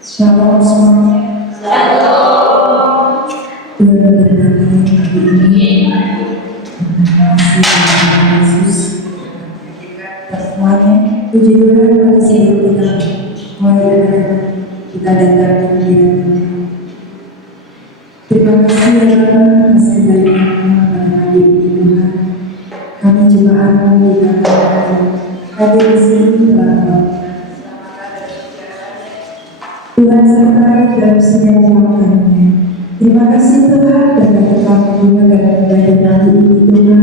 Shalom semuanya. Tuhan berdamai pagi ini. Yesus. Semuanya puji Tuhan pada seluruh kita. Mulai kita datang ke hadirat. Terima kasih ya Tuhan atas kebaikan-Mu pada pagi ini Tuhan. Kami jemaat-Mu dikatakan hadir di sini dalam Tuhan sertai dalam setiap langkahnya. Terima kasih Tuhan karena kami juga dalam ibadah pagi ini Tuhan,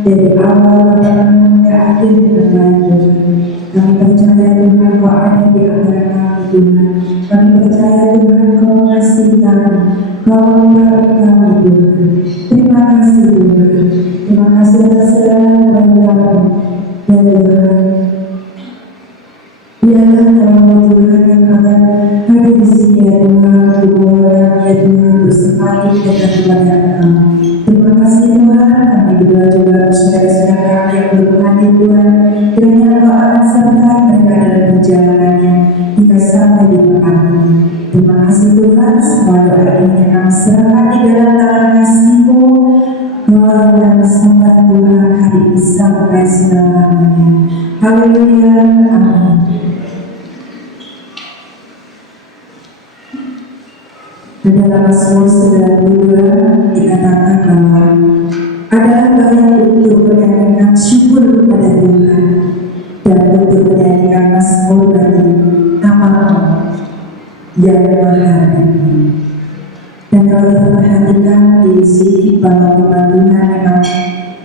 dari awal hingga akhir dengan baik Tuhan. Kami percaya Tuhan Kau ada di antara kami Tuhan. Kami percaya Tuhan Kau mengasihi kami, Kau memberkati kami Tuhan. Terima kasih Tuhan. Terima kasih atas segala kebaikan-Mu ya Tuhan. Biarlah nama Tuhan yang akan hadir di sini ya Tuhan, berbuat ya Tuhan, bersemakin dekat kepada Engkau. Terima kasih Tuhan, kami berdoa juga untuk saudara-saudara kami yang belum hadir Tuhan, kiranya Engkau akan sertai mereka dalam perjalanannya hingga sampai di tempatnya. Terima kasih Tuhan, semua doa ini kami serahkan di dalam tangan kasih-Mu. Kau yang sembah Tuhan hari ini sampai selama-lamanya. Haleluya, amin. Dalam Mazmur 92 dikatakan bahwa adalah baik untuk menyanyikan syukur kepada Tuhan dan untuk menyanyikan mazmur bagi nama-Mu yang maha tinggi. Dan kalau kita perhatikan di sini bahwa Tuhan memang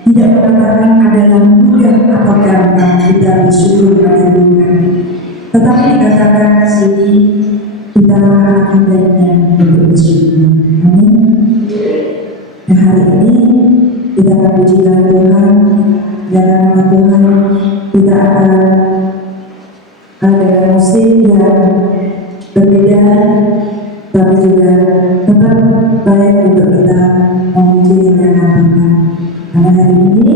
tidak mengatakan adalah mudah atau gampang kita bersyukur pada Tuhan, tetapi dikatakan di sini kita akan baiknya untuk bersyukur. Amin. Nah hari ini kita akan pujikan Tuhan, dalam nama Tuhan kita akan ada musik yang berbeda, tapi juga tetap baik untuk kita memuji nama Tuhan. Karena hari ini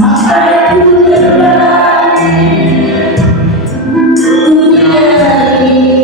Sampai ku terbang, ku nyari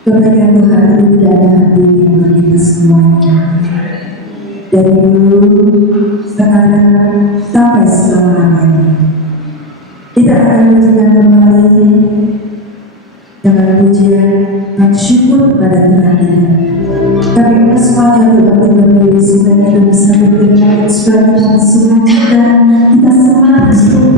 Kebaikan Tuhan itu tidak ada habisnya buat kita semuanya. Dari dulu, sekarang, sampai selama-lamanya. Kita akan menjaga kembali dengan pujian dan syukur kepada Tuhan kita. Tapi kita semuanya tidak berdiri supaya kita bisa berdiri, supaya kita bersukacita, kita semangat untuk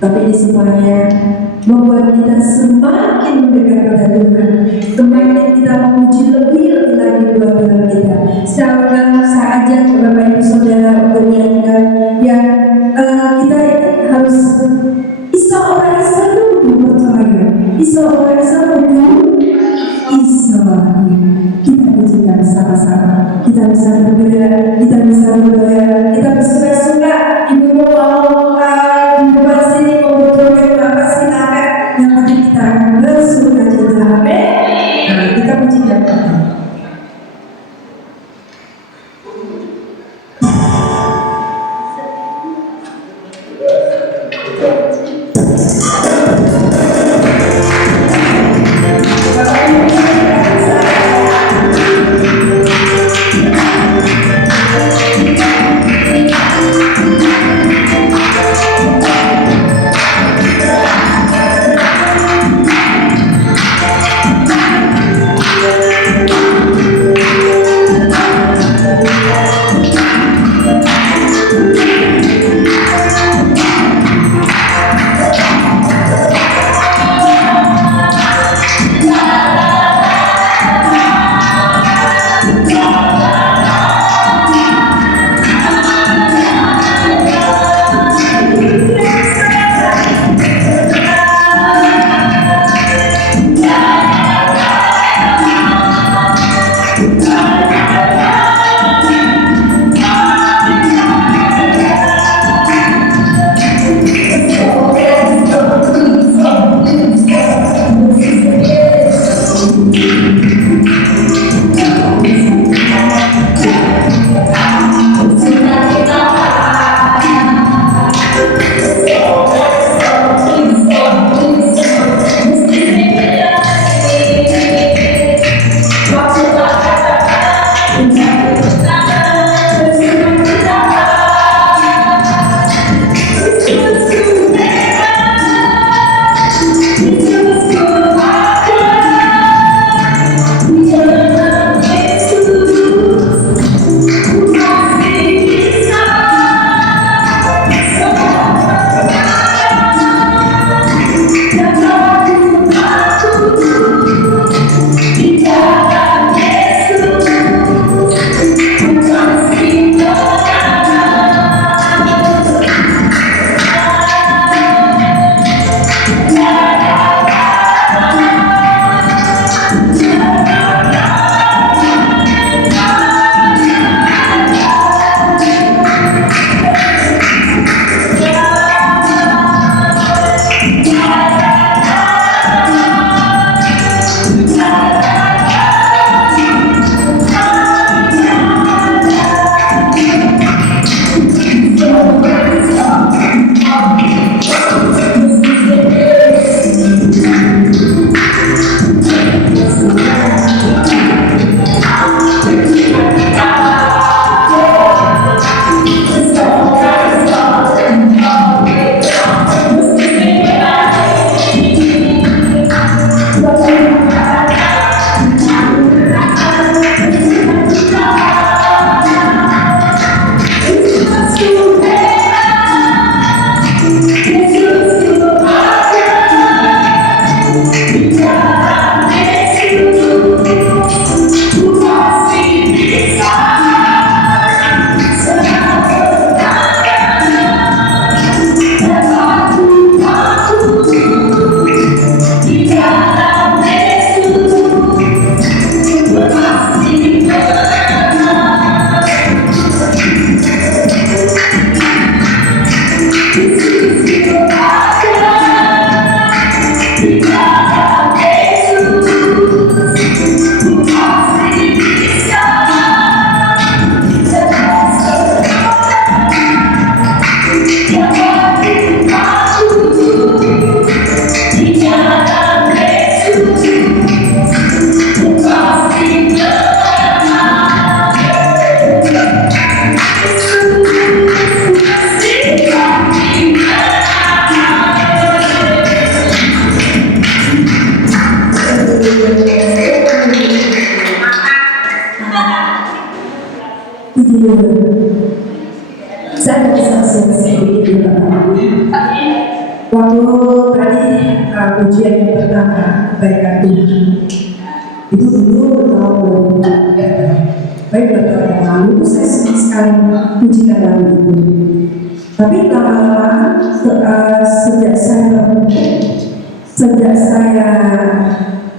tapi ini semuanya membuat kita semakin mendekat pada Tuhan, semakin kita memuji lebih lagi Tuhan kita. Sekarang saya ajak Bapak Ibu Saudara untuk menyanyikan yang kita harus iso ora iso itu percaya, iso ora iso itu iso. Kita pujikan sama-sama, kita bisa bergerak, kita bisa berdoa, kita bersuka-suka. Ibu mau di depan sini mau berdoa apa silakan, yang penting kita bersuka-cita. Amin. Nah, kita pujikan Tuhan. Saya bisa sedikit di waktu tadi ujian yang pertama kebaikan Tuhan itu dulu tahun 2000, baik 2 tahun yang lalu saya senang sekali pujikan lagu itu. Tapi lama-lama sejak saya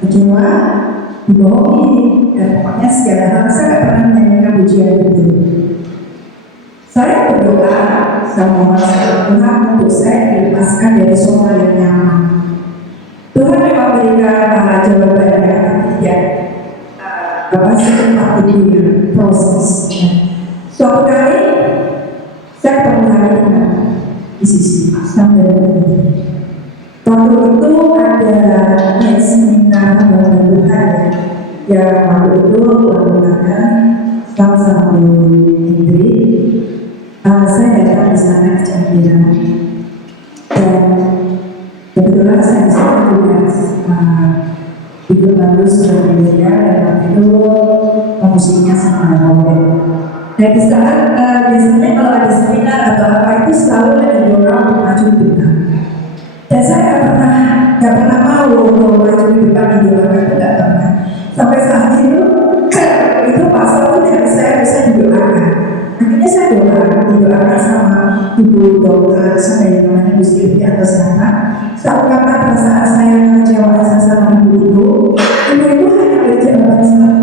kecewa, dibohongi, dan pokoknya segala hal saya tidak pernah menyanyikan pujian itu. Saya berdoa sama Tuhan untuk saya dilepaskan dari zona yang nyaman. Tuhan memang berikan jawabannya, tapi tidak secepat itu ya prosesnya. Suatu kali saya pernah di sisi pasang dan waktu itu ada seminar dengan Tuhan ya waktu itu menggunakan salah satu negeri. Saya datang di sana kecamatan dan kebetulan saya di sana tugas itu baru sudah berbeda dan waktu itu musiknya sama Robert. Nah di saat biasanya kalau ada seminar atau apa itu selalu ada doa untuk maju di depan. Dan saya nggak pernah mau maju di depan di doakan itu nggak pernah. Sampai saat itu pasal itu dari saya bisa didoakan. Akhirnya saya didoakan sama ibu dokter saya yang namanya Bu Sylvie atau siapa. Saat kata pada saat saya kecewa sama ibu itu hanya berjawaban saya.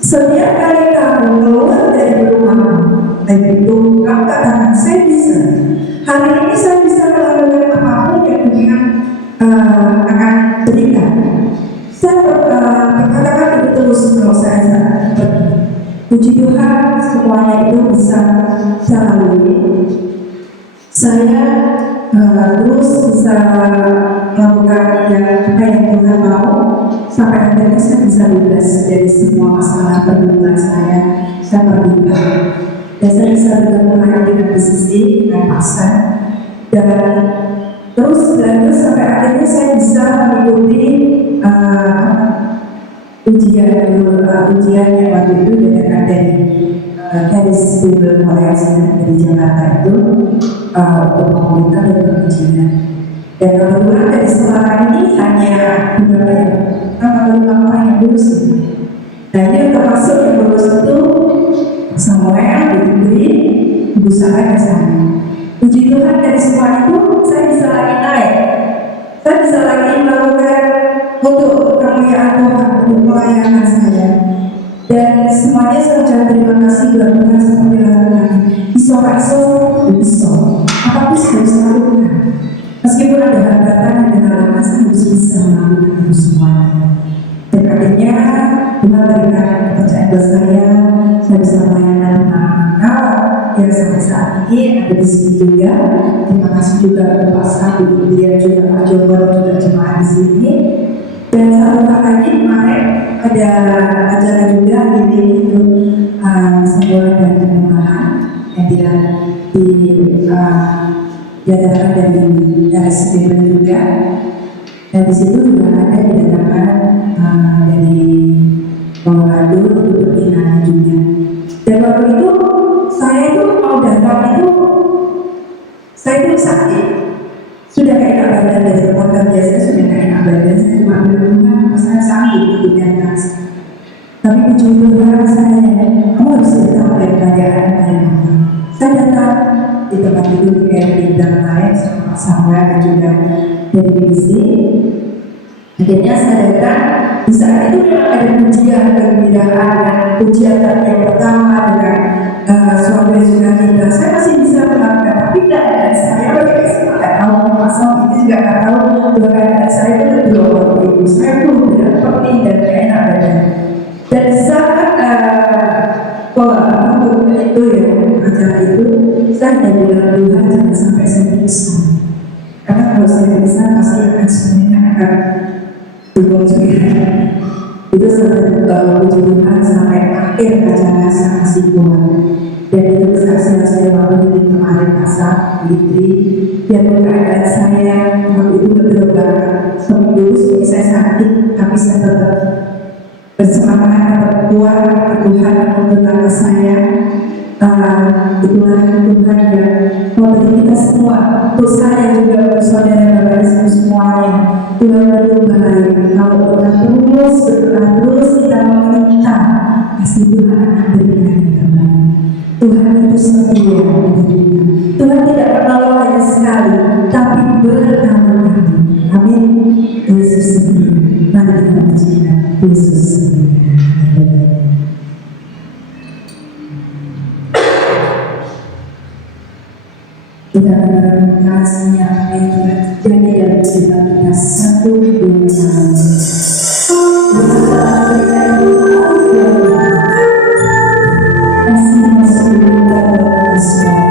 Setiap kali kamu keluar dari rumahmu, baik itu kamu katakan saya bisa. Hari ini saya bisa melakukan apapun yang Tuhan akan berikan. Saya berkata-kata itu terus kalau saya pergi. Puji Tuhan, semuanya itu bisa saya lalui. Saya terus bisa melakukan apa yang Tuhan mau sampai akhirnya saya bisa bebas dari semua masalah pergumulan saya berdua. Dan saya bisa bergabung lagi dengan bisnis dengan pasar dan terus sampai akhirnya saya bisa mengikuti ujian yang waktu itu diadakan dari Garis Bible Korea dari Jakarta itu untuk pemerintah dan pengujian. Dan kebetulan dari sekolah ini hanya beberapa yang orang yang lulus. Nah ini termasuk yang lulus itu Samuel, Diberi, Ibu Sarah dan saya. Puji Tuhan dari semua itu saya bisa lagi naik. Saya bisa lagi melakukan untuk kemuliaan Tuhan, untuk pelayanan saya. Dan semuanya saya ucapkan terima kasih buat Tuhan seperti lakukan. Iso apapun sudah bisa lakukan. Meskipun ada hambatan, ada halangan, saya harus bisa melakukan itu semuanya. Dan akhirnya Tuhan berikan kepercayaan buat saya bisa melayanan yang sampai saat ini ada di sini juga. Terima kasih juga untuk Pak Sabu, dia juga Pak Joko dan juga jemaat di sini. Dan satu hal lagi kemarin ada acara juga ini itu sebuah dan penyembahan yang tidak diadakan dari RSPB juga. Dan di situ juga ada diadakan dari Bangladesh itu berpindah juga. Dan waktu itu saya itu mau datang itu saya itu sakit. Sudah kayak badan dari reporter biasanya sudah kayak badan, saya cuma puji Tuhan saya, kamu harus datang dari kerajaan yang saya datang di tempat itu di bidang lain sama dan juga dari divisi. Akhirnya saya datang, di saat itu memang ada pujian kegembiraan dan pujian yang pertama dengan suara sukacita. Saya masih bisa melakukan, tapi keadaan saya bagi saya nggak tahu masalah itu juga nggak tahu bahwa keadaan saya itu lebih waktu itu. Saya pun tidak penting dan gak enak badan. Dan saat itu ya acara itu, saya hanya bilang Tuhan jangan sampai saya pingsan. Karena kalau saya pingsan pasti akan semuanya akan dukung saya. Itu sampai puji Tuhan sampai akhir acara saya masih kuat. Dan itu kesaksian saya waktu ini kemarin pasang Fitri. Dan keadaan saya waktu itu berubah. Seminggu sebelum saya sakit, tapi saya tetap bersemangat, tetap kuat. Tuhan menolong saya. Itulah Tuhan yang memberi kita semua, untuk saya juga untuk saudara Bapak semuanya. Tuhan itu baik. Kalau kita terus berdoa, terus kita meminta, pasti Tuhan akan berikan yang terbaik. Tuhan itu setia pada kita. Tuhan tidak menolong hanya sekali, tapi berkali-kali. Amin. Yesus setia. Mari kita pujikan Yesus setia. Kita akan kasihnya apa yang terjadi dalam kehidupan kita satu dua kali. Kasih masuk dalam semua.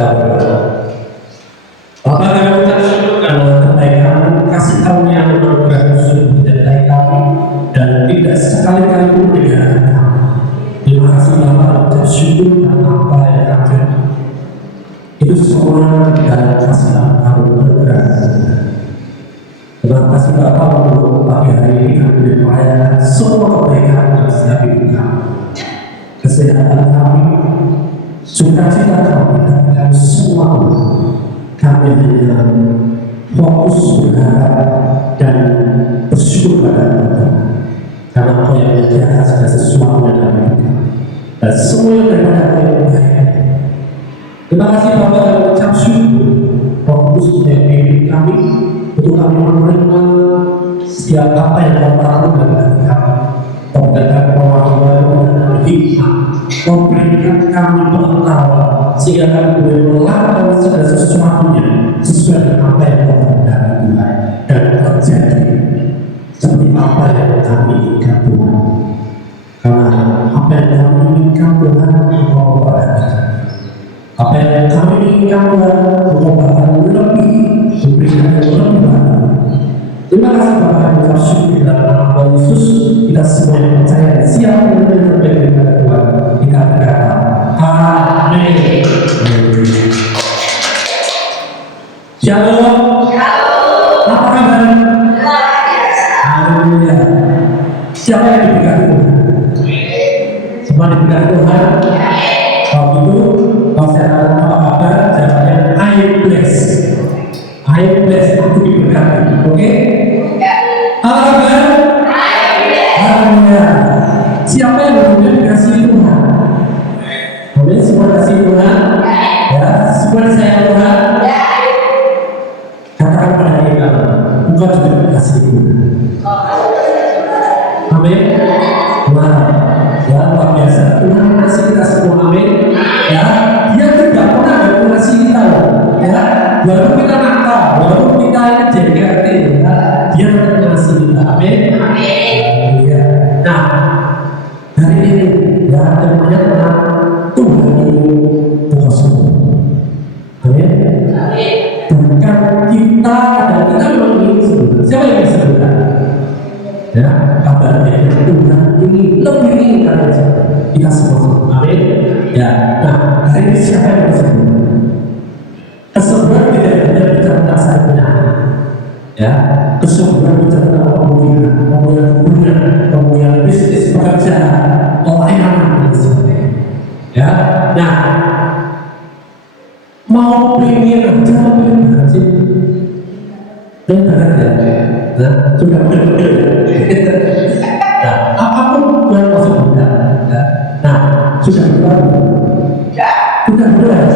kita berdoa. Bapa, kami ucap syukur karena kebaikan kasih karunia yang anugerah sudah menyertai kami dan tidak sekali-kali pun meninggalkan kami. Terima kasih Bapa, ucap syukur karena apa yang kami itu semua dan kasih anugerah. Terima kasih Bapa untuk pagi hari ini kami merayakan semua kebaikan dalam setiap hidup kami. Kesehatan kami, sukacita kami, dan semua kami hanya fokus berharap dan bersyukur pada Tuhan. Karena Engkau yang menjaga segala sesuatu dalam hidup kami dan semua yang daripada Engkau yang baik. Terima kasih Bapa dan ucap syukur fokus dalam hidup kami untuk kami menerima setiap apa yang Kau taruh dalam hati kami. Kau berikan pewahyuan dan hikmah, Kau berikan kami pengetahuan sehingga kami boleh melakukan segala sesuatunya sesuai dengan apa yang Kau kehendaki Tuhan dan terjadi seperti apa yang kami inginkan Tuhan. Karena apa yang kami inginkan Tuhan Kau perhatikan. Apa yang kami inginkan Tuhan Kau bahkan lebih memberikan yang lebih banyak. Terima kasih Bapak yang ucap syukur dalam nama Tuhan Yesus. Kita semua yang percaya dan siap menerima yang terbaik daripada Tuhan. Kita berkata, Amin. Shalom. Apa kabar? Haleluya. Siapa yang diberkati Tuhan? Semua diberkati Tuhan. Kalau gitu, kalau saya tanya apa kabar, jawabannya I am blessed. I am blessed. Aku diberkati. Oke? Apa kabar? Haleluya. Siapa yang benar-benar dikasihi Tuhan? Oke, semua dikasihi Tuhan? Ya, semua disayang Tuhan? Katakan pada diri kamu, engkau juga dikasihi Tuhan. Amin. Nah, ya luar biasa. Tuhan mengasihi kita semua. Amin. Ya, Dia tidak pernah mengasihi kita loh. Ya, walaupun kita nakal, walaupun kita ini JKT, ya, Dia tetap mengasihi kita. Amin. Ya. Nah, hari ini ya temanya tentang Tuhan itu bukan semua. Amin. Bukan kita dan kita memang ingin sebenarnya. Siapa yang bisa sebenarnya? Ya, kabarnya Tuhan ini lebih ingin kalian kita semua. Amin. Ya. Nah, hari ini siapa yang bisa sebenarnya? Kesebuahan tidak hanya bicara tentang saya benar. Ya, kesebuahan bicara tentang pemulihan hubungan, pemulihan bisnis, pekerjaan, pelayanan dan sebagainya. Ya, nah, mau pengen aja pengen sih, benar ya. Nah, sudah benar. Nah, apapun yang masuk benar. Nah, sudah benar. Sudah benar.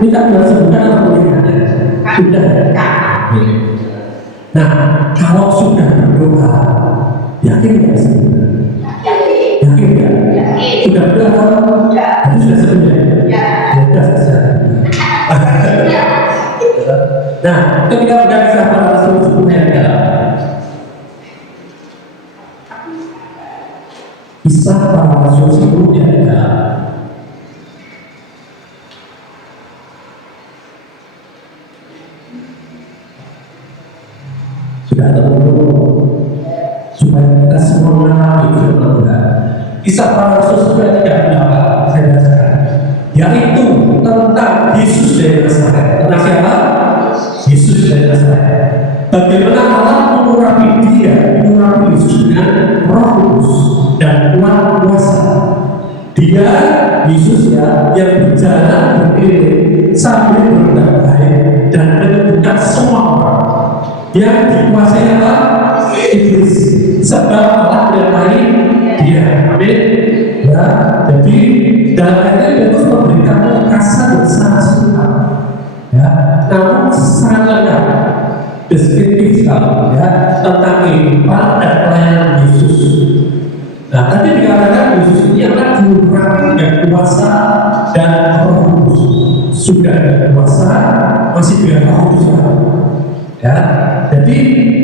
Tidak benar sebenarnya apa pilihannya? Sudah. Nah, kalau sudah berdoa, yakin nggak sih? Yakin nggak? Sudah berdoa? Itu sudah sebenarnya. Sudah selesai. Nah, ketika sudah bisa pada Rasul yang dalam, bisa para Rasul sebelumnya dalam. Sudah ada supaya kita semua mengenali firman Tuhan. Kisah para Rasul supaya tidak mendapat saya bacakan, yaitu tentang Yesus dari Nazaret. Tentang siapa? Yesus dari Nazaret. Bagaimana Allah mengurapi Dia, mengurapi Yesus dengan Roh Kudus dan kuasa. Dia, Yesus ya, yang berjalan berkeliling sambil berbuat baik dan menyembuhkan semua orang yang dikuasai apa? Iblis. Sebab Allah menyertai Dia. Amin. Ya, jadi dalam ayat ini Yesus memberikan ringkasan yang sangat singkat. Ya, namun sangat lengkap, deskriptif sekali ya tentang kehidupan dan pelayanan Yesus. Nah, tadi dikatakan Yesus ini adalah juru dan kuasa dan Roh Kudus. Sudah ada kuasa, masih dengan Roh Kudus. Ya, jadi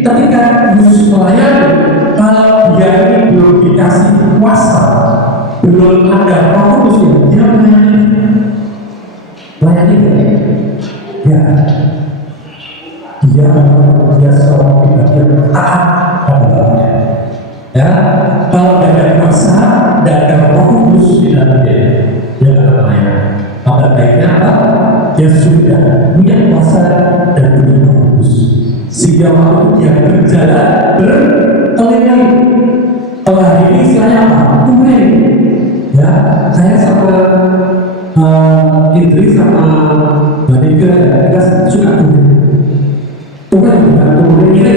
ketika Yesus melayani, kalau Dia ini belum dikasih kuasa, belum ada Roh Kudus, Dia melayani dia sudah punya kuasa dan punya fokus, sehingga waktu dia berjalan berkeliling. Kalau hari ini istilahnya apa? Touring. Ya, saya sama Indri sama Mbak Nika, kita suka touring. Touring bukan touring ini,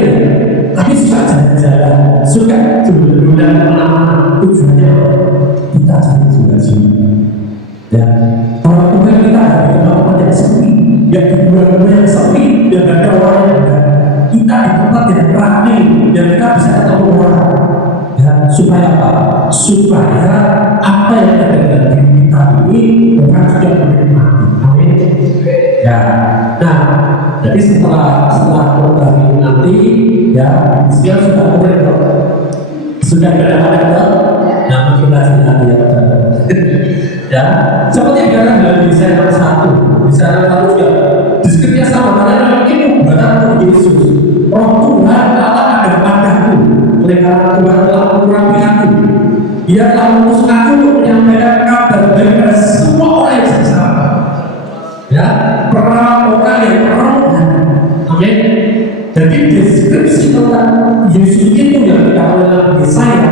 tapi suka jalan-jalan, suka jalan-jalan kemana-mana. Tujuannya kita cari juga sih. Ya, kalau touring kita ada di tempat yang sepi, yang di bulan-bulan yang sepi, dan ada orang yang ada. Kita di tempat yang ramai, dan kita bisa ketemu orang. Ya, supaya apa? Supaya apa yang ada dalam diri kita ini bukan sudah menikmati. Amin. Ya, nah, jadi setelah program ini nanti, ya, dia sudah mulai sudah ada. Nah, mungkin lagi nanti ya, ya, seperti yang kalian dalam desain nomor 1, desain nomor 1 juga deskripsinya sama, karena ini buatan Yesus. Roh Tuhan Allah ada padaku, oleh karena Tuhan telah mengurapi aku. Dia telah mengutus aku untuk menyampaikan kabar baik kepada semua orang yang sengsara. Ya, orang yang merohkan. Amin. Jadi deskripsi tentang Yesus itu yang dikatakan dalam Yesaya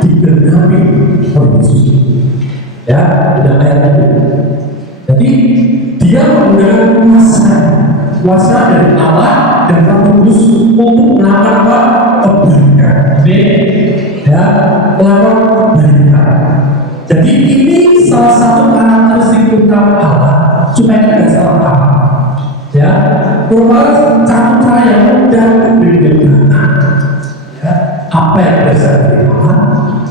digenapi oleh Yesus. Ya, tidak ayat itu. Jadi dia menggunakan kuasa dari Allah dan Roh Kudus untuk melakukan apa? Kebaikan. Ya, melakukan kebaikan. Jadi ini salah satu karakteristik utama Allah supaya kita tidak salah paham. Ya, merupakan satu cara yang mudah membedakan ya, apa yang berasal dari Allah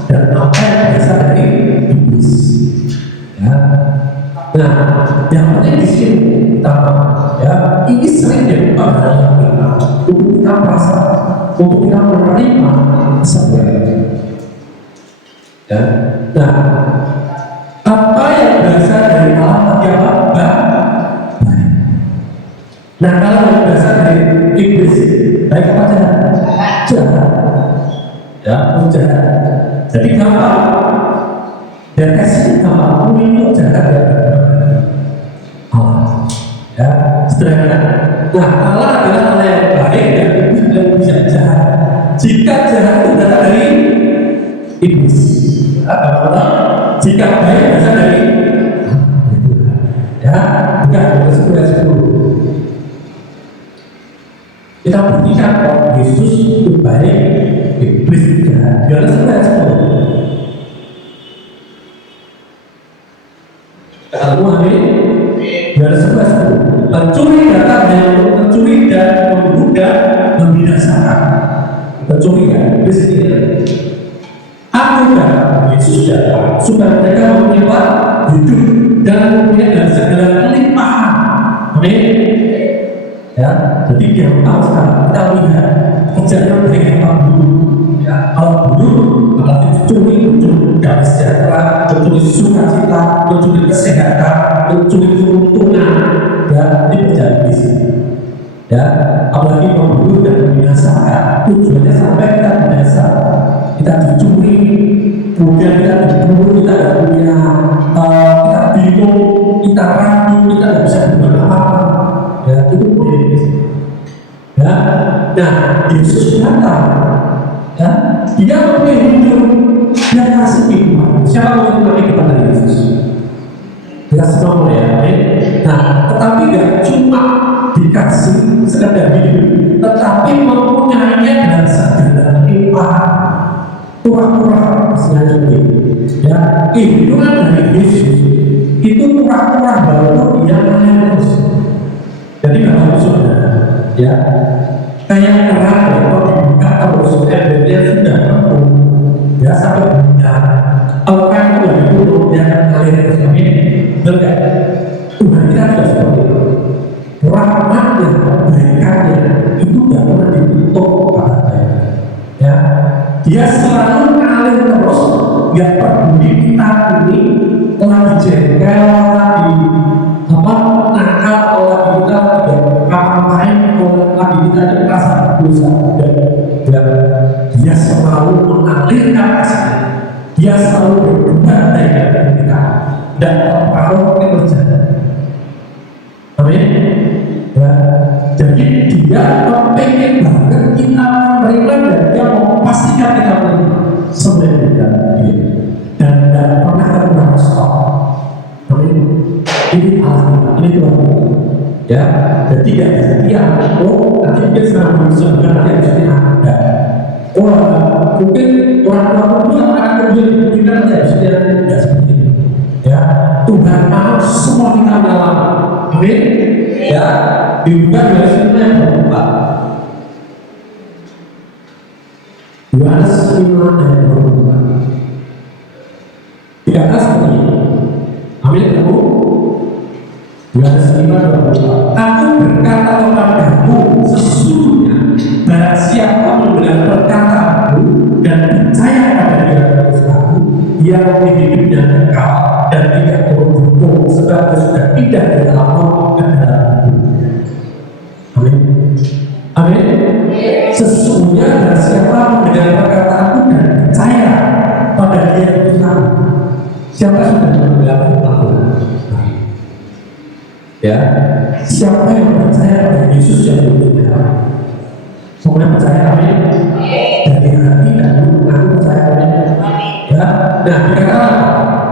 dan apa yang berasal dari iblis. Ya, nah, yang penting di sini utama, ya, ini sering dilupakan dalam kita untuk kita merasa, untuk kita menerima sebenarnya. Ya, nah, apa yang berasal dari Allah bagi apa? Nah, kalau yang berasal dari iblis, baik apa jahat? Jahat. Ya, jahat. Jadi gampang. Dan kasih nama aku ini jahat ya. Allah. Ya, sederhana. Nah, Allah adalah Allah yang baik dan tidak bisa jahat. Jika jahat itu datang dari iblis. Ya, jika baik berasal dari ya, bukan dari 10. Kita buktikan bahwa Yesus itu baik, iblis jahat. Biarlah sebenarnya 10. Kalau amin, biarlah sebenarnya 10. Pencuri datang hanya untuk mencuri dan membunuh dan membinasakan. Pencuri kan, iblis ini. Aku datang, Yesus datang supaya mereka mempunyai hidup dan mempunyai dan segala kelimpahan. Amin. Ya, jadi dia tahu sekarang kita lihat kerjanya mereka apa dulu. Ya, kalau dulu kalau mencuri damai sejahtera, mencuri sukacita, mencuri kesehatan, mencuri keuntungan, ya ini terjadi di sini. Ya, apalagi membunuh dan membinasakan, tujuannya sampai kita binasa, kita dicuri, kemudian kita dibunuh, kita tidak punya, kita bingung, kita ragu, kita tidak bisa berbuat apa-apa. Ya, itu boleh. Ya, nah Yesus datang. Ya, dia mempunyai hidup, dia kasih hikmat. Siapa mau menikmati hikmat dari Yesus? Kita semua mau ya. Nah, tetapi tidak cuma dikasih sekedar hidup, tetapi mempunyai dan segala limpahan. Kurang-kurang misalnya ya, hidungan dari Yesus itu kurang-kurang baru dia mengalir terus. Jadi kalau saudara, ya, kayak keran kalau dibuka terus, dia sudah penuh, ya sampai bundar. Kalau kan itu lebih dulu, dia akan mengalir terus. Amin. Betul. Tuhan kita tidak seperti itu. Rahmatnya, kebaikannya itu tidak pernah ditutup katanya. Ya, dia selalu mengalir terus. Nggak peduli kita ini telah dijengkel, apa nakal, kalau kita tidak apa-apain, kalau lagi kita ada rasa berdosa, dan dia selalu mengalirkan kasihnya. Dia selalu berbuat baik dengan kita dan terpengaruh kerja. Ini Allah, ini Tuhan. Ya, dan tidak ada setia. Oh, nanti mungkin sekarang sebenarnya harusnya ada. Oh, mungkin orang tua pun akan kemudian kita tidak setia, tidak seperti itu. Ya, Tuhan mau semua kita mengalami. Amin. Ya, dibuka dari sini yang berbuka. Yohanes 5 ayat 24. Tidak seperti ini. Amin, Bu. Yohanes 5:24. Aku berkata kepadamu, sesungguhnya barang siapa mendengar perkataanku dan percaya pada Dia terus aku, ia memiliki hidupnya kekal dan tidak terhukum, sebab sudah tidak di dalam maut ke dalam hidup. Amin. Amin. Sesungguhnya barang siapa mendengar perkataanku dan percaya pada Dia terus aku. Siapa sudah mendengar aku? Ya, siapa yang percaya pada Yesus yang hidup? Semuanya percaya, amin. Dari hati dan mengaku percaya, amin. Ya, nah dikatakan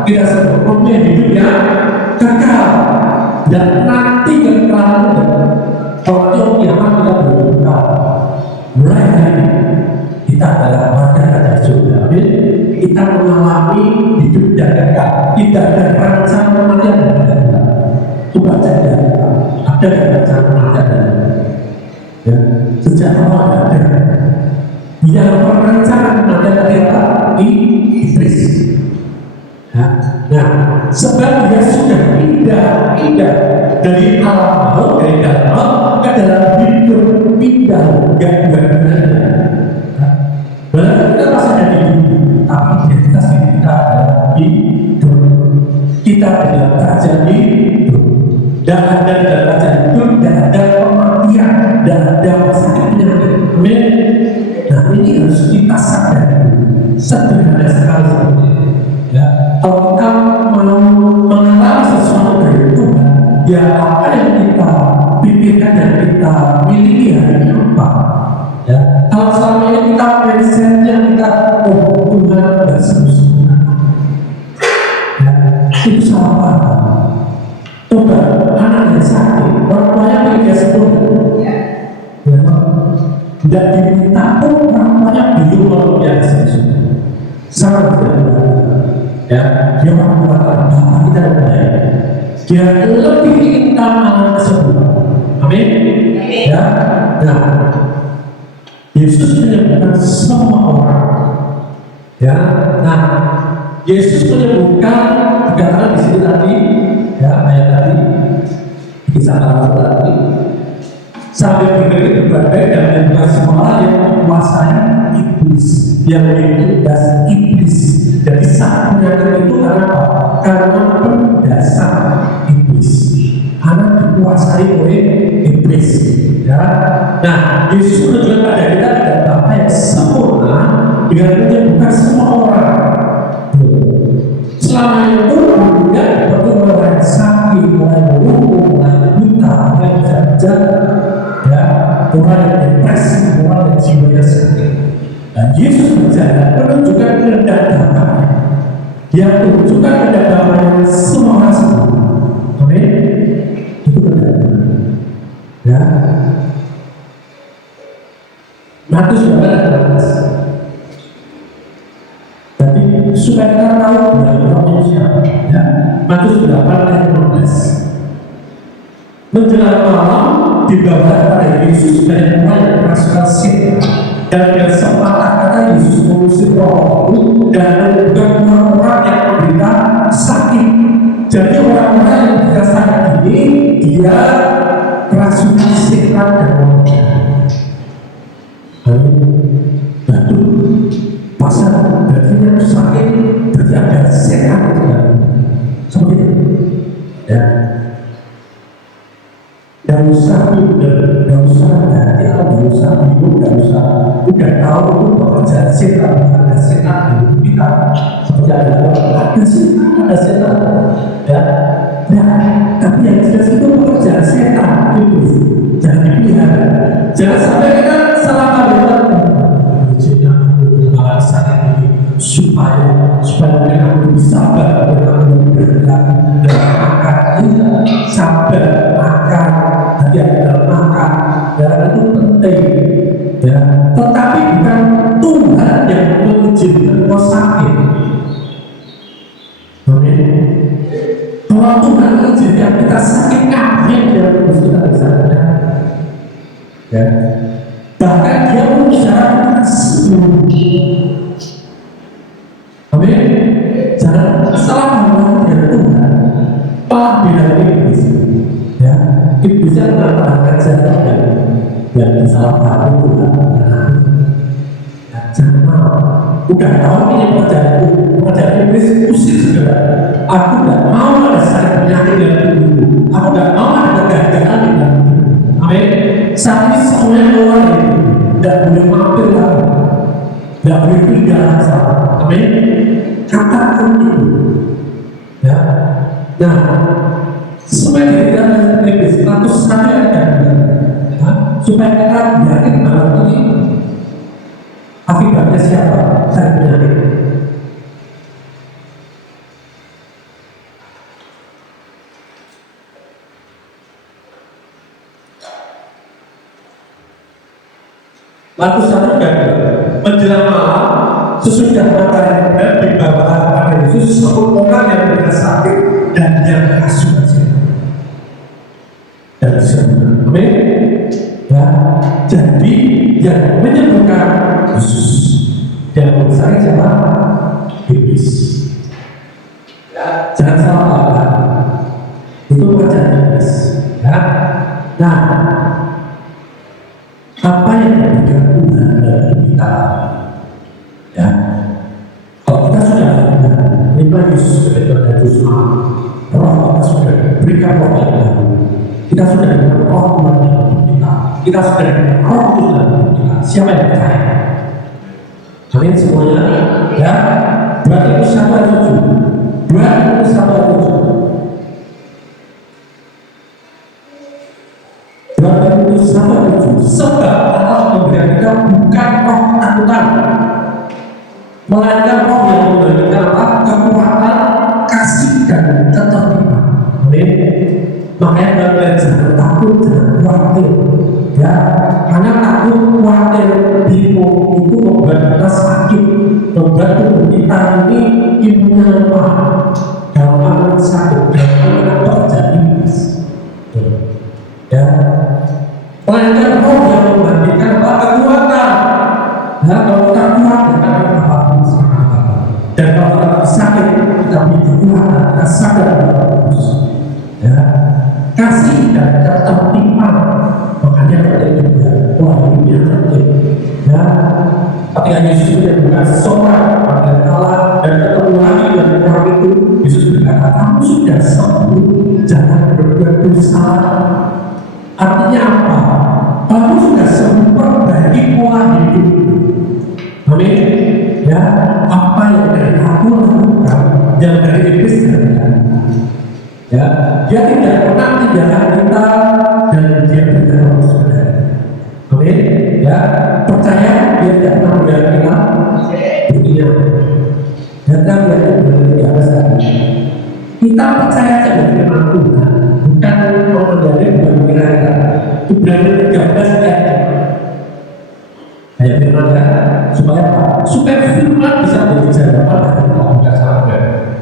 kita sebetulnya hidupnya kekal dan nanti kekal. Kalau yang kiamat kita berbuka, mulai hari ini kita adalah warga kerajaan surga, amin. Kita mengalami hidup yang kekal. Tidak ada rencana kematian yang kita buat. Coba saja ada rencana kematian. Ya, sejak awal ada. Yang merencana kematian adalah iblis. Ya. Nah, sebab dia sudah pindah dari alam maut, dari dalam maut ke dalam hidup, pindah enggak dua-duanya. Walaupun kita masih ada di hidup, tapi identitas kita adalah hidup. Kita adalah kerajaan hidup. Dan ada dalam kerajaan hidup, dan ada kematian, dan ada sakit penyakit. Amin. Nah, ini harus kita sadari. Sederhana sekali seperti ini. Ya, kalau kita mau mengalami sesuatu dari Tuhan, ya apa yang kita pikirkan dan kita miliki hari ini apa? Ya, kalau selama ini kita mindsetnya kita, oh Tuhan bersungguh-sungguh, ya itu salah. Coba anak yang sakit, orang tuanya kerja sepuluh, ya, tidak diminta pun orang tuanya belum mau yang sesungguhnya. Sangat tidak. Ya, dia mengatakan Bapak kita yang baik. Dia lebih ingin anak tersebut. Amin. Ya, nah, Yesus menyembuhkan semua orang. Ya, nah, Yesus menyembuhkan dikatakan di sini tadi, ya ayat tadi, kisah tadi, sambil berpikir berbagai dan menyembuhkan semua orang yang menguasai iblis, yang menindas iblis. Jadi saat penyakit itu karena apa? Karena pendasar iblis. Anak dikuasai oleh iblis. Ya. Nah, Yesus menunjukkan pada kita ada Bapa yang sempurna dengan menyembuhkan semua orang. Selama itu dunia seperti orang yang sakit, orang yang lumpuh, orang yang buta, orang yang cacat, ya, orang yang depresi, orang yang jiwanya sakit. Dan Yesus berjalan menunjukkan kehendak Bapa. Dia menunjukkan kehendak Bapa yang semua orang sembuh. Amin. Itu kehendak Bapa. Ya. Matius 8:18. Jadi supaya kita tahu bahwa siapa. Ya. Matius 8:15. Menjelang malam dibawa pada Yesus dari mulai yang kerasukan setan. Dan dengan sepatah kata Yesus mengusir roh dan menyembuhkan orang-orang yang menderita sakit. Jadi orang-orang yang menderita sakit ini dia kerasukan setan dan rohnya. Batu pasal berarti yang sakit berarti ada setan seperti itu. Ya. Gak usah bingung, gak usah hati, gak usah bingung, gak usah udah tahu itu pekerjaan setan, ada setan di hidup kita. Seperti ada setan, ya. Nah, tapi yang jelas itu pekerjaan setan itu jangan dipelihara. Jangan sampai kita salah kabar. Malah sakit ini supaya mereka lebih sabar, mereka lebih berhati dan akan ya itu penting, ya. Tetapi bukan Tuhan yang mengizinkan kau sakit. Amin. Kalau Tuhan mengizinkan kita sakit, ngapain dia harus kita bisa sakit? Ya. Bahkan dia membicarakan sembuh. Amin. Jangan salah ngomong dari Tuhan. Malah beda iblis. Ya, iblis yang mengatakan jatuh yang disalahkan Tuhan. Ya, jangan mau. Udah tahu ini pekerjaan iblis usir segera. Aku nggak mau ada sakit penyakit dalam tubuhku. Aku nggak mau ada kegagalan di dalam tubuhku. Amin. Saat ini semuanya keluar itu nggak boleh mampir lagi, nggak boleh tinggal sama. Amin. Katakan itu, ya. Nah, supaya kita lebih status saya dan supaya kita yakin bahwa ini akibatnya siapa? Saya yakin. Lalu satu menjelang malam sesudah matahari terbenam di bawah pada Yesus, sepuluh orang yang benar sakit dan yang asuransi dan sembuh. Amin. Ya, jadi yang menyembuhkan Yesus dan mencari siapa? Iblis. Ya, jangan salah paham. Itu pekerjaan iblis. Ya. Nah, apa yang diberikan Tuhan dari kita? Ya, kalau kita sudah menerima Yesus sebagai Tuhan, roh kita sudah berikan roh yang baru. Kita sudah dengan roh Tuhan dalam kita. Kita sudah dengan roh Tuhan dalam kita. Siapa yang percaya? Amin semuanya. Ya, 2 Timotius 1 ayat 7. 2 Timotius 1 ayat 7. 2 Timotius 1 ayat 7. Sebab Allah memberikan kita bukan roh ketakutan, melainkan roh yang memberikan kekuatan, kasih dan ketertiban. Amin. Makanya jangan takut, jangan khawatir. Ya, karena takut, khawatir, bingung itu membuat kita sakit, membuat tubuh kita ini imunnya lemah, gampang sakit, gampang terjadi. Ya, melainkan roh yang memberikan kekuatan. Ya, kalau kita kuat, kita akan apapun semangat. Dan kalau kita sakit, kita punya kekuatan, kita sadar bahwa terus. Ya, kasih dan ketertiban. Makanya penting juga. Wah, ini yang penting. Ya, ketika Yesus menyembuhkan seseorang pada Allah dan ketemu lagi dengan orang itu, Yesus berkata, kamu sudah sembuh, jangan berbuat dosa. Artinya apa? Kamu sudah sembuh, perbaiki pola hidup. Amin. Ya, apa yang dari aku lakukan, yang dari iblis jangan. Ya, dia tidak pernah tinggalkan kita dan dia berjalan saudara. Amin. Ya, percaya dia tidak pernah meninggalkan kita. Buktinya, datang dari di atas tadi. Kita percaya saja dengan Tuhan, bukan mengendali bukan mengira kita. Ibrani 13 ayat firman ya, supaya apa? Supaya firman bisa dijadikan dan bukan salah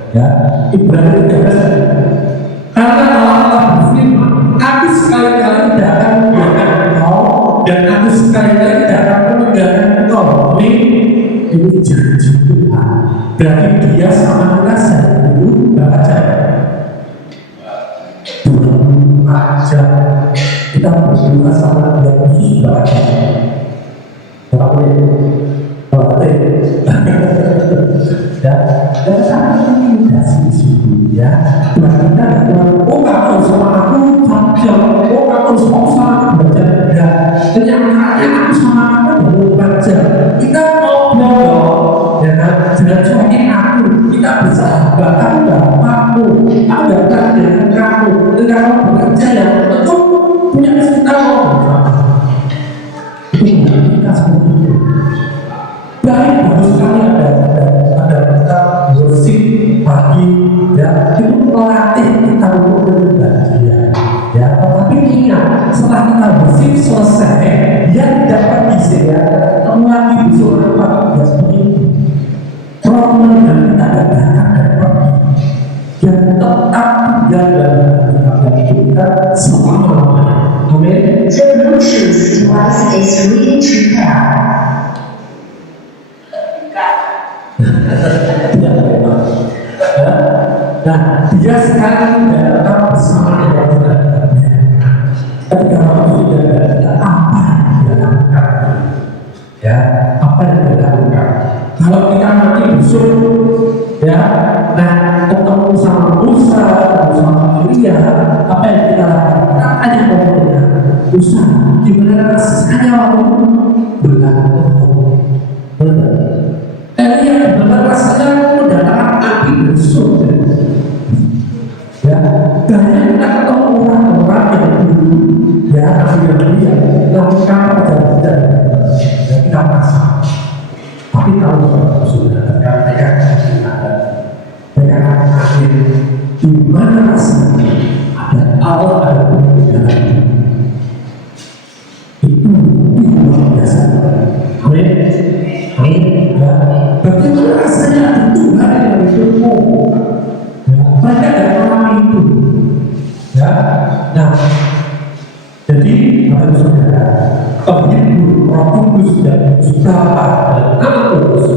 ya. Ibrani 13 karena Allah telah berfirman, aku sekali-kali tidak akan membiarkan engkau dan aku sekali-kali tidak akan meninggalkan engkau. Ini janji Tuhan. Berarti dia sama kita dulu baca dulu aja kita berdoa sama dia khusus baca. Boleh, dan sangat intimidasi di situ ya. Tuhan kita oh kamu sama aku sambil, oh kamu sama aku baca ya. Kenyataannya aku sama aku belum baca. Kita ngobrol ya kan, jangan cuekin aku. Kita bersahabat, aku bapakmu, aku datang dengan kamu, dengan kamu bekerja yang tentu punya kesempatan. Kita seperti itu. Baik, bagus sekali ada kita bersih pagi, ya itu melatih kita untuk beribadah, ya. Tetapi ingat, setelah kita bersih shift selesai, dia tidak pergi saya ketemu lagi besok pagi tidak seperti itu. Problem dan kita ada berangkat dan pergi. Yang tetap tinggal dalam kita selama-lamanya. Amin. The Bluetooth device is ready to pair. Nah, dia sekarang datang bersama dengan Tuhan. Ketika waktu dia datang, apa yang dia lakukan? Ya, apa yang dia lakukan? Kalau kita nanti besok, ya, nah ketemu sama Musa, ketemu sama Elia, apa yang kita lakukan? Ada pokoknya, Musa, gimana rasanya waktu berlaku? Benar. Elia, benar rasanya udah api besok. Ya, dan kita ketemu orang-orang yang dulu, ya, dia lakukan pekerjaan dan kita merasa. Tapi kalau sudah terkait dengan akhir, di mana rasanya ada Allah ada perbedaan itu luar biasa. Amin. Amin. Ya, bagaimana rasanya ada Tuhan yang bersyukur? Mereka dari orang itu, ya. Nah, jadi saudara, penghibur Roh Kudus dan Bapa dan Anak Kudus,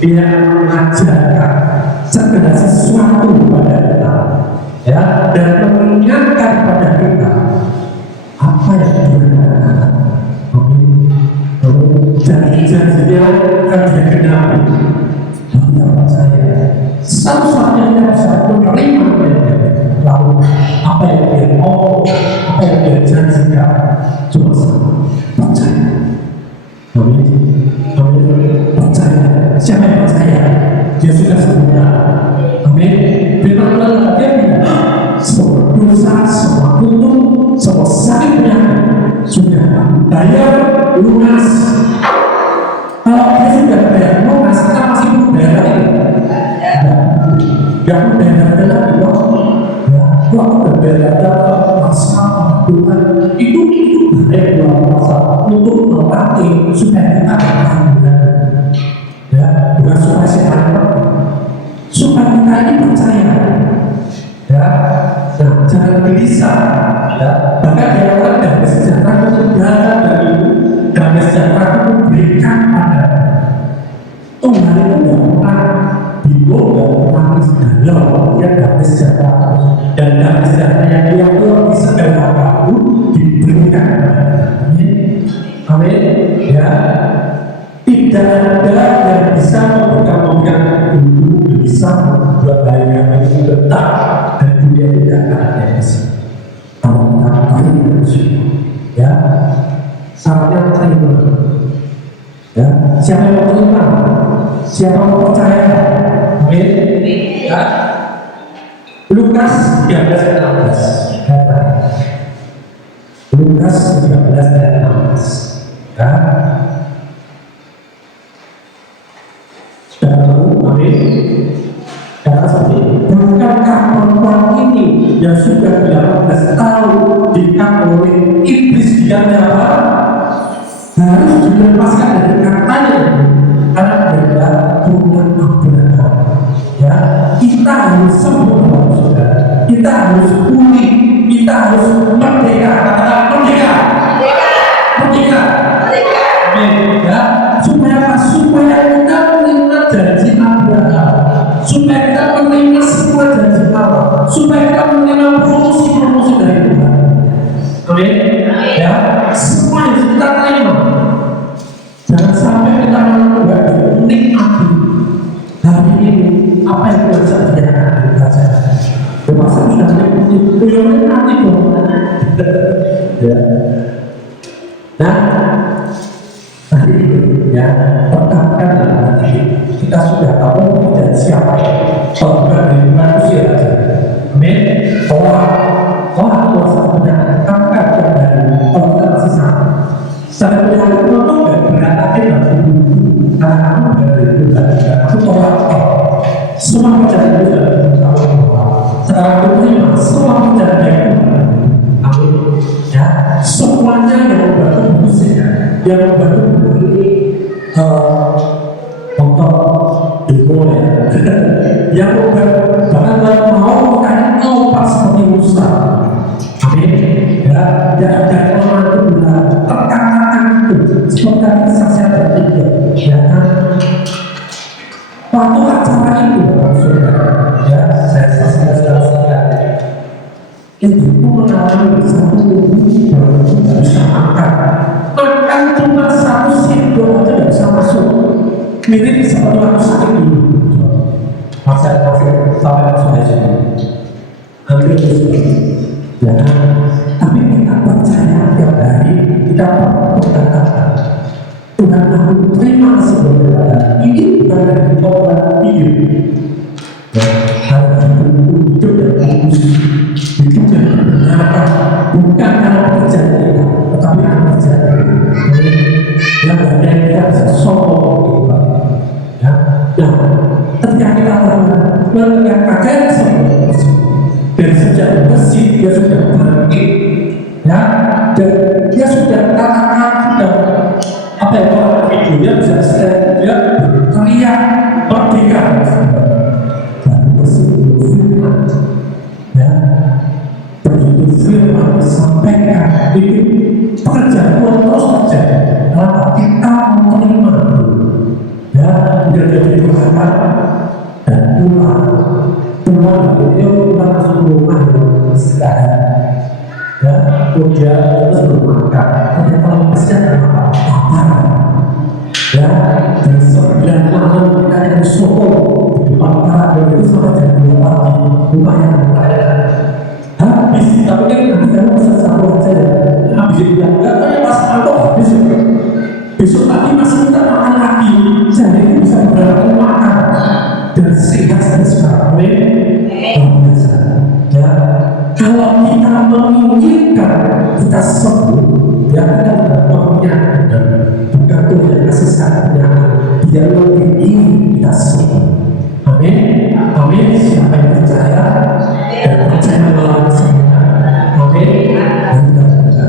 dia mengajarkan segala sesuatu pada kita, ya, dan mengingatkan pada kita apa yang dia katakan. Janji-janjinya akan dia genapi. Kita percaya. Satu-satunya yang bisa menerima lalu apa yang dia ngomong, apa yang dia janjikan, cuma sama percaya. Amin. Amin. Percaya. Siapa yang percaya? Dia sudah sempurna. Amin. Firman Tuhan dia bilang, semua dosa, semua kutuk, semua sakit penyakit sudah bayar lunas. Kalau dia sudah bayar lunas, kita masih belum bayar lagi. Yang berbeda lagi, waktu berbeda masalah Tuhan itu baik luar biasa untuk melatih supaya kita alhamdulillah, ya, bukan supaya kita supaya kita ini percaya, ya. Nah, jangan gelisah, ya. Bahkan dia akan damai sejahtera itu dalam dari itu, damai sejahtera itu berikan pada Tuhan itu tidak pernah bingung dan menangis dalam dia damai sejahtera terus, dan damai sejahtera yang dia lebih segala waktu diberikan kepada kita. Amin. Ya, tidak ada yang bisa memberikan itu bisa membuat lainnya itu tetap dan dunia tidak akan ada di sini. Kalau kita terima bersyukur, ya, syaratnya terima. Ya, siapa yang mau terima? Siapa yang percaya? Amin. Ya. Lukas 13:16 kata. Lukas 13:16. Ya. Sudah tahu? Amin. Kata seperti ini. Bukankah perempuan ini yang sudah 18 tahun dikam oleh iblis diamnya harus dilepaskan dari katanya karena dia adalah turunan Abraham. Ya, kita harus sembuh, saudara. Kita harus pulih, kita harus merdeka. Katakan merdeka. Merdeka. Amin. Ya, supaya apa? Supaya kita menerima janji Abraham, supaya kita menerima semua janji Allah, supaya kita menerima promosi dari Tuhan. Amin. Ya, semua yang kita terima. Jangan sampai kita mencoba nikmati hari ini apa yang Tuhan sediakan kita saja. Masa sudah nikmati dong. Ya. Nah, hari ini ya tetapkan dalam hati kita sudah tahu dan siapa bukan dari manusia saja. Amin. Tuhan kuasa penyakit tetapkan dari kalau kita masih sama. Saya punya itu nggak beratakin karena kamu dari itu aku tolak semua perjalanan itu sudah sekarang aku terima semua perjalanan itu. Amin. Ya, semuanya yang yang membantu ini untuk demo ya, yang membantu bahkan mau kan obat seperti Musa. Amin. Ya, dan orang itu bilang tekan itu seperti saksian bertiga. Ya kan? Waktu acara itu, saudara, ya saya saksikan. Ibu mengalami satu minggu baru tidak bisa makan cuma satu sendok aja tidak bisa masuk. Mirip seperti waktu sakit dulu. Masa COVID sampai sudah jadi hampir itu. Ya, tapi kita percaya tiap hari kita berkata Tuhan aku terima kasih kepada ini bukan dari Tuhan hidup. Hal itu hidup yang bagus. Itu nyata, bukan karena pekerjaan kita, tetapi karena pekerjaan kita. Yang bagian kita bisa sombong, ya. Nah, ketika kita melakukan kakek seperti dan sejak besi dia sudah bangkit, ya, dan dia sudah katakan sudah apa ya kalau videonya bisa dia teriak merdeka, dan besi firman, ya. Begitu firman disampaikan ini pekerjaan Tuhan terus terjadi. Kenapa? Kita menerima, ya, jadi Tuhan dan pulang itu pulang langsung rumah sekarang, ya, kemudian terus bermakan. Ternyata lepasnya kenapa? Lapar, ya, dan 9 malam kita yang Solo di depan para itu sampai jam 2 pagi lumayan habis, tapi kan nanti kamu bisa satu aja ya, habis itu ya, enggak pas aku habis besok pagi masih kita makan lagi, jadi itu bisa berapa makan dan sehat sekarang, biasa. Ya, kalau kita menginginkan kita sembuh, ya kita dapat penyakit, bukan Tuhan yang kasih sakitnya, dia lebih ingin kita sembuh. Amin, amin. Siapa yang percaya dan percaya melalui sembuh, amin. Dan kita berdoa.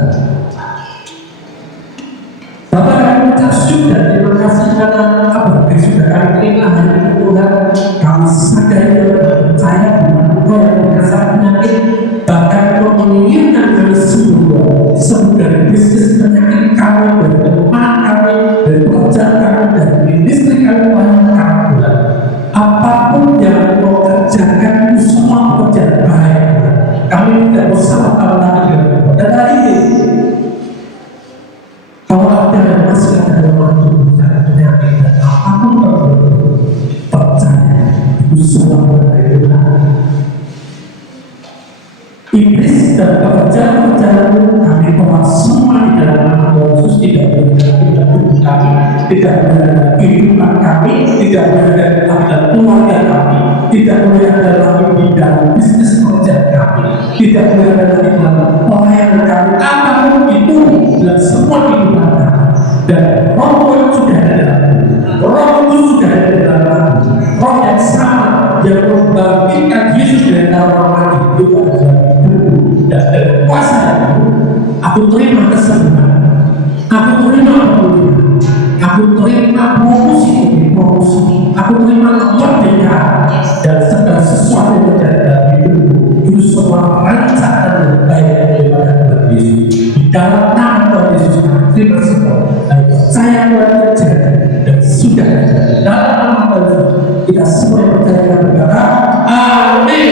Bapak kami ucap syukur dan terima kasih karena apa yang sudah kami terima hari ini Tuhan. Kami sadar dan percaya bahwa Engkau yang merasa penyakit, bahkan Engkau menginginkan kami sembuh dari bisnis penyakit kami, dari teman kami, dari pekerjaan kami, dari industri kami, Tuhan. Apapun yang Engkau kerjakan itu semua pekerjaan baik. Kami tidak bersama tahu lagi dengan Engkau. Dan hari ini kalau ada yang masih ada dalam waktu penyakit dan apapun percaya itu semua dari Tuhan. Iblis dan pekerjaan-pekerjaan kami tolak semua di dalam nama Yesus. Tidak berada tubuh kami, tidak berada kehidupan kami, tidak berada dalam keluarga kami, tidak berada lagi di dalam bisnis pekerjaan kami, tidak berada lagi dalam pelayanan kami, apapun itu dan semua kehidupan kami. Dan Roh Tuhan sudah ada dalam, Roh itu sudah ada dalam, Roh yang sama yang membangkitkan Yesus dari dalam orang itu adalah dan kuasa itu. Aku terima kesembuhan, aku terima pemulihan, aku terima promosi, aku terima kemerdekaan dan segala sesuatu yang terjadi dalam hidupku itu semua rancangan yang baik daripada Tuhan Yesus. Di dalam nama Tuhan Yesus terima kasih Tuhan. Saya Tuhan terjadi dan sudah terjadi dalam nama Tuhan Yesus. Kita semua yang percaya dan berkata amin.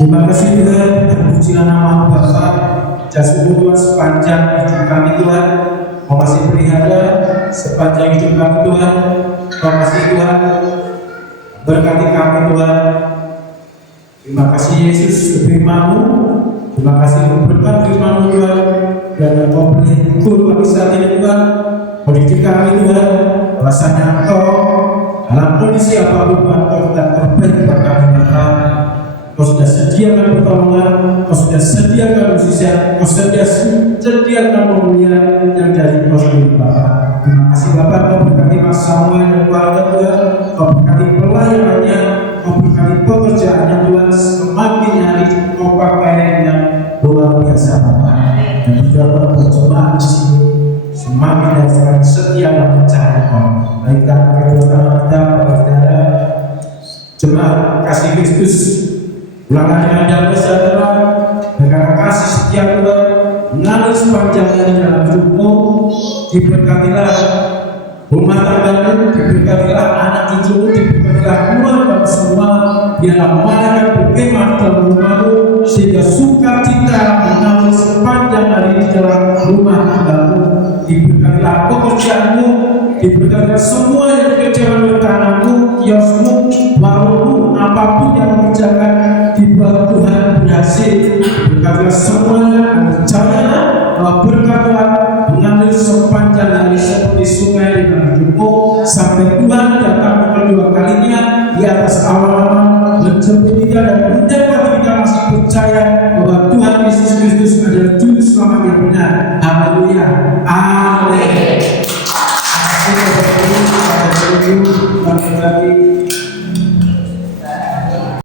Terima kasih Tuhan, terpujilah nama Bapa dan syukur Tuhan sepanjang hidup kami Tuhan. Terima kasih pelihara sepanjang hidup kami Tuhan. Terima kasih Tuhan, berkati kami Tuhan. Terima kasih Yesus firman-Mu. Terima kasih untuk berkat firman-Mu Tuhan. Dan Engkau beri guru kami saat ini Tuhan. Mendidik kami Tuhan. Rasanya Engkau dalam kondisi apapun Tuhan, Engkau tetap terbaik buat kami Tuhan. Kau sudah sediakan pertolongan, Kau sudah sediakan musisian, Kau sudah sediakan pemulihan yang dari Kau sendiri Bapa. Terima kasih Bapa, Kau berkati Mas Samuel dan keluarga Tuhan, Kau berkati pelayanannya, Kau berkati pekerjaannya Tuhan, semakin hari Naikkan kedua tangan kita pada saudara. Jemaat kasih Kristus, ulangan dengan damai sejahtera, dengan kasih setia Tuhan, mengalir sepanjang hari dalam hidupmu. Diberkatilah rumah tanggamu, diberkatilah anak cucumu, diberkatilah keluarga semua. Biarlah malaikat berkemah dalam rumahmu, sehingga sukacita mengalir sepanjang hari di dalam rumah tanggamu. Diberkatilah pekerjaanmu, diberkatilah semua